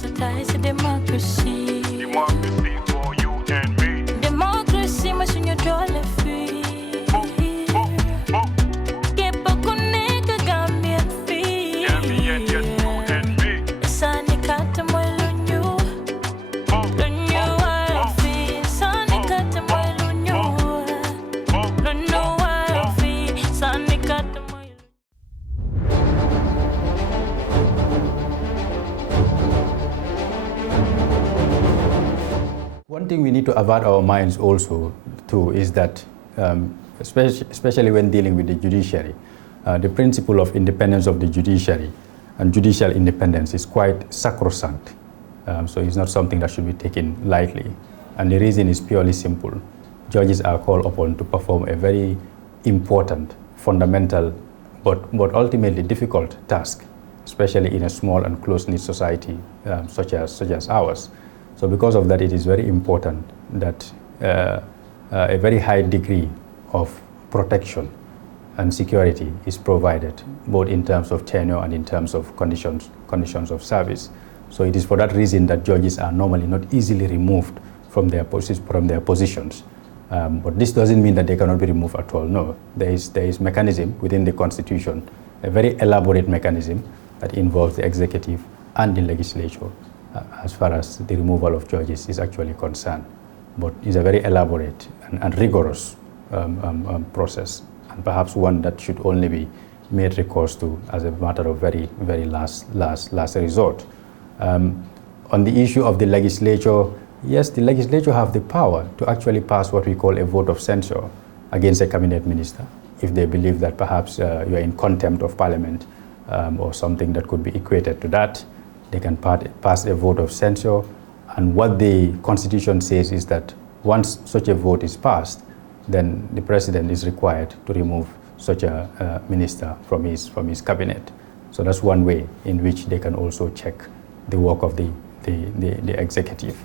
Democratize democracy. Democracy for you and me. Democracy, machine you draw le free. Keep a connect Gambian free. Gambian, yes, you and me. Sani kata mwelunyu. Lunyu wafi. Sani kata mwelunyu. Lunyu wafi. Sani kata mwelunyu. One thing we need to avert our minds also to is that, especially when dealing with the judiciary, the principle of independence of the judiciary and judicial independence is quite sacrosanct. So it's not something that should be taken lightly. And the reason is purely simple. Judges are called upon to perform a very important, fundamental, but ultimately difficult task, especially in a small and close-knit society such as ours. So because of that, it is very important that a very high degree of protection and security is provided, both in terms of tenure and in terms of conditions of service. So it is for that reason that judges are normally not easily removed from their positions. But this doesn't mean that they cannot be removed at all. No, there is mechanism within the Constitution, a very elaborate mechanism that involves the executive and the legislature as far as the removal of judges is actually concerned. But it's a very elaborate and rigorous process, and perhaps one that should only be made recourse to as a matter of very, very last resort. On the issue of the legislature, yes, the legislature have the power to actually pass what we call a vote of censure against a cabinet minister if they believe that perhaps you are in contempt of parliament or something that could be equated to that. They can pass a vote of censure, and what the Constitution says is that once such a vote is passed, then the president is required to remove such a minister from his cabinet. So that's one way in which they can also check the work of the executive.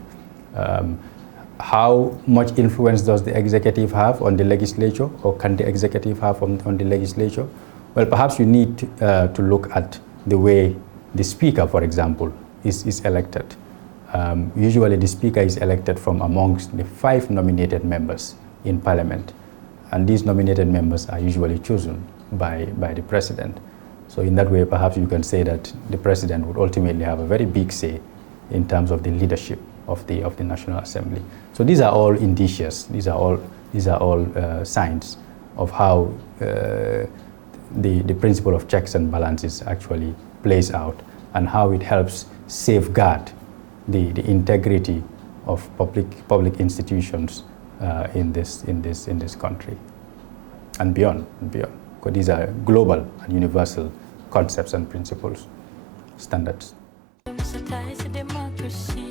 How much influence does the executive have on the legislature, or can the executive have on the legislature? Well, perhaps you need to look at the way the speaker, for example, is elected. Usually the speaker is elected from amongst the 5 nominated members in parliament. And these nominated members are usually chosen by the president. So in that way, perhaps you can say that the president would ultimately have a very big say in terms of the leadership of the National Assembly. So these are all indicious. These are all signs of how the principle of checks and balances actually plays out, and how it helps safeguard the integrity of public institutions in this country and beyond. Because these are global and universal concepts and principles, standards. Democratize democracy.